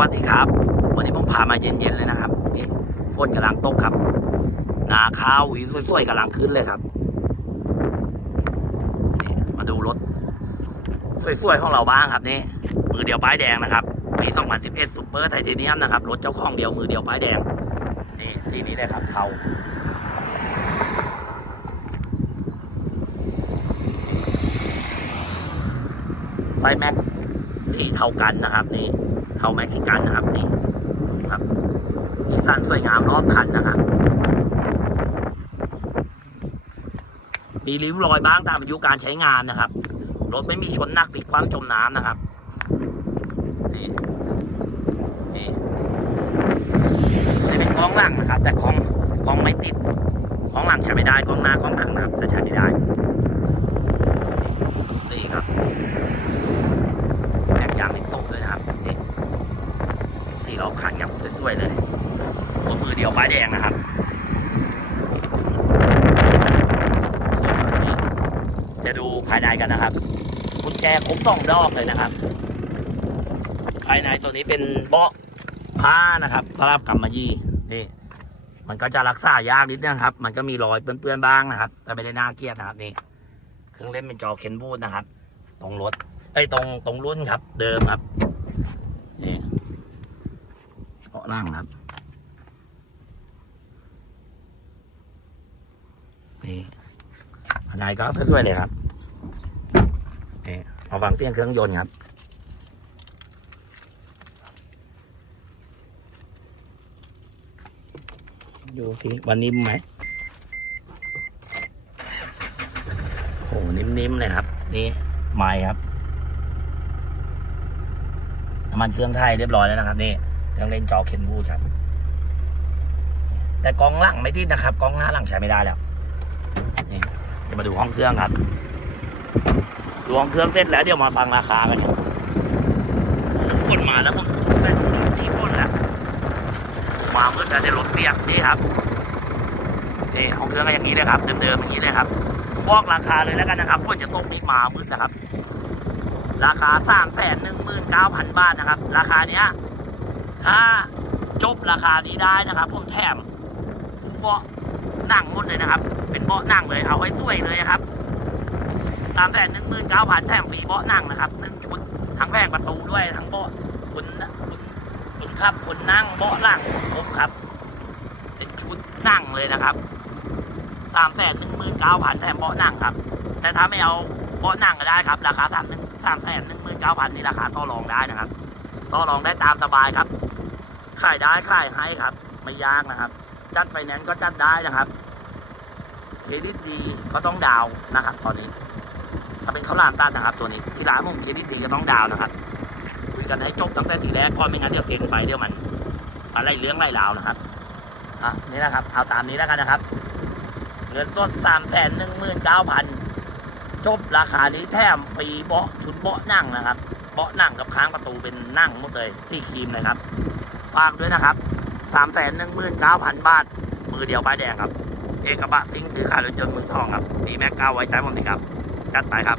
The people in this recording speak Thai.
วัสดีครับ วันนี้ผมพามาเย็นๆเลยนะครับนี่ฝนกำลังตกครับ นาข้าวหวีสวยๆกำลังขึ้นเลยครับนี่มาดูรถสวยๆของเราบ้างครับนี่มือเดียวป้ายแดงนะครับปี2011 Super Titanium นะครับรถเจ้าของเดียวมือเดียวป้ายแดงนี่สีนี้เลยครับเทาไฟแม็กสีเท่ากันนะครับนี่ เทาเม็กซิกันนะครับนี่ดูครับสีสันสวยงามรอบคันนะครับมีริ้วรอยบ้างตามอายุการใช้งานนะครับ รถไม่มีชนหนักปิดความจมน้ำนะครับนี่นี่เป็นกล้องหลังนะครับ แต่กล้องกล้องไม่ติดกล้องหลังใช้ไม่ได้กล้องหน้ากล้องหลังนะครับแต่ใช้ไม่ได้นี่ครับ แม็กยางนิโต้ด้วยนะครับนี่สีล้อคันกับส วยเลยหัวมือเดียวป้ายแดงนะครับสวยแบบนี้จะดูภายในกันนะครับกุญแจครบสองดอกเลยนะครับ ภายในตัวนี้เป็นเบาะผ้านะครับสำหรับกำมะยี่นี่มันก็จะรักษายากนิดนึงครับ มันก็มีรอยเปื้อนๆบ้างนะครับ แต่ไม่ได้น่าเกลียดนะครับนี่ เครื่องเล่นเป็นจอเคนบูดนะครับ ตรงรถไอ้ยตรงตรงรุ่นครับ เดิมครับ นี่ เบางครับนี่ภายในก็สวยเลยครับนี่มาฟังเสียงเครื่องยนต์ครับดูสิวันนิ่มไหมโอ้นิ่มๆเลยครับ นี่ไม้ครับน้ำมันเครื่องไทยเรียบร้อยแล้วนะครับนี่ เครื่องเล่นจอเคนวูดครับ แต่กองหลังไม่ติดนะครับ กองหน้าหลังใช้ไม่ได้แล้วนี่จะมาดูห้องเครื่องครับดูห้องเครื่องเสร็จแล้วเดี๋ยวมาฟังราคากันคนมาแล้วผมแต่ที่คนแล้วมาเมื่อแต่จะรถเปียกนี่ครับนี่ห้องเครื่องก็อย่างนี้เลยครับเดิมๆอย่างนี้เลยครับบอกราคาเลยแล้วกันนะครับฝนจะตกนี่มามืดนะครับ ราคาสามแสนหนึ่งหมื่นเก้าพันบาทนะครับ ราคาเนี้ย ถ้าจบราคานี้ได้นะครับผมแถมคุ้มเบาะนั่งหมดเลยนะครับ เป็นเบาะนั่งเลยเอาไว้สวยเลยครับสามแสนหนึ่งหมื่นเก้าพันแถมฟรีเบาะนั่งนะครับหนึ่งชุดทั้งแผงประตูด้วยทั้งเบาะคนคนคนขับคนนั่งเบาะหลังครบครับ เป็นชุดนั่งเลยนะครับสามแสนหนึ่งหมื่นเก้าพันแถมเบาะนั่งครับ แต่ถ้าไม่เอาเบาะนั่งก็ได้ครับ ราคาสามหนึ่งสามแสนหนึ่งหมื่นเก้าพันนี่ราคาต่อรองได้นะครับ ต่อรองได้ตามสบายครับขายได้ขายให้ครับ ไม่ยากนะครับ จัดไฟแนนซ์ก็จัดได้นะครับเครดิตดีก็ต้องดาวนะครับ ตอนนี้ ถ้าเป็นข้าวหลามตัดนะครับ ตัวนี้ที่ร้านผมเครดิตดีก็ต้องดาวนะครับคุยกันให้จบตั้งแต่ทีแรกก่อนไม่งั้นเดี๋ยวเซ็นไปเดี๋ยวมันอะไรเรื่องไรราวนะครับอะนี่นะครับ เอาตามนี้แล้วกันนะครับ เงินสดสามแสนหนึ่งหมื่นเก้าพันจบราคานี้แถมฟรีเบาะชุดเบาะนั่งนะครับ เบาะนั่งกับค้างประตูเป็นนั่งหมดเลยที่ครีมเลยครับฝากด้วยนะครับสามแสนหนึ่งหมื่นเก้าพันบาท มือเดียวป้ายแดงครับ เอกบะซิงซื้อขายรถยนต์มือสองครับดีแม็กเก้าไว้ใจผมดีครับ จัดไปครับ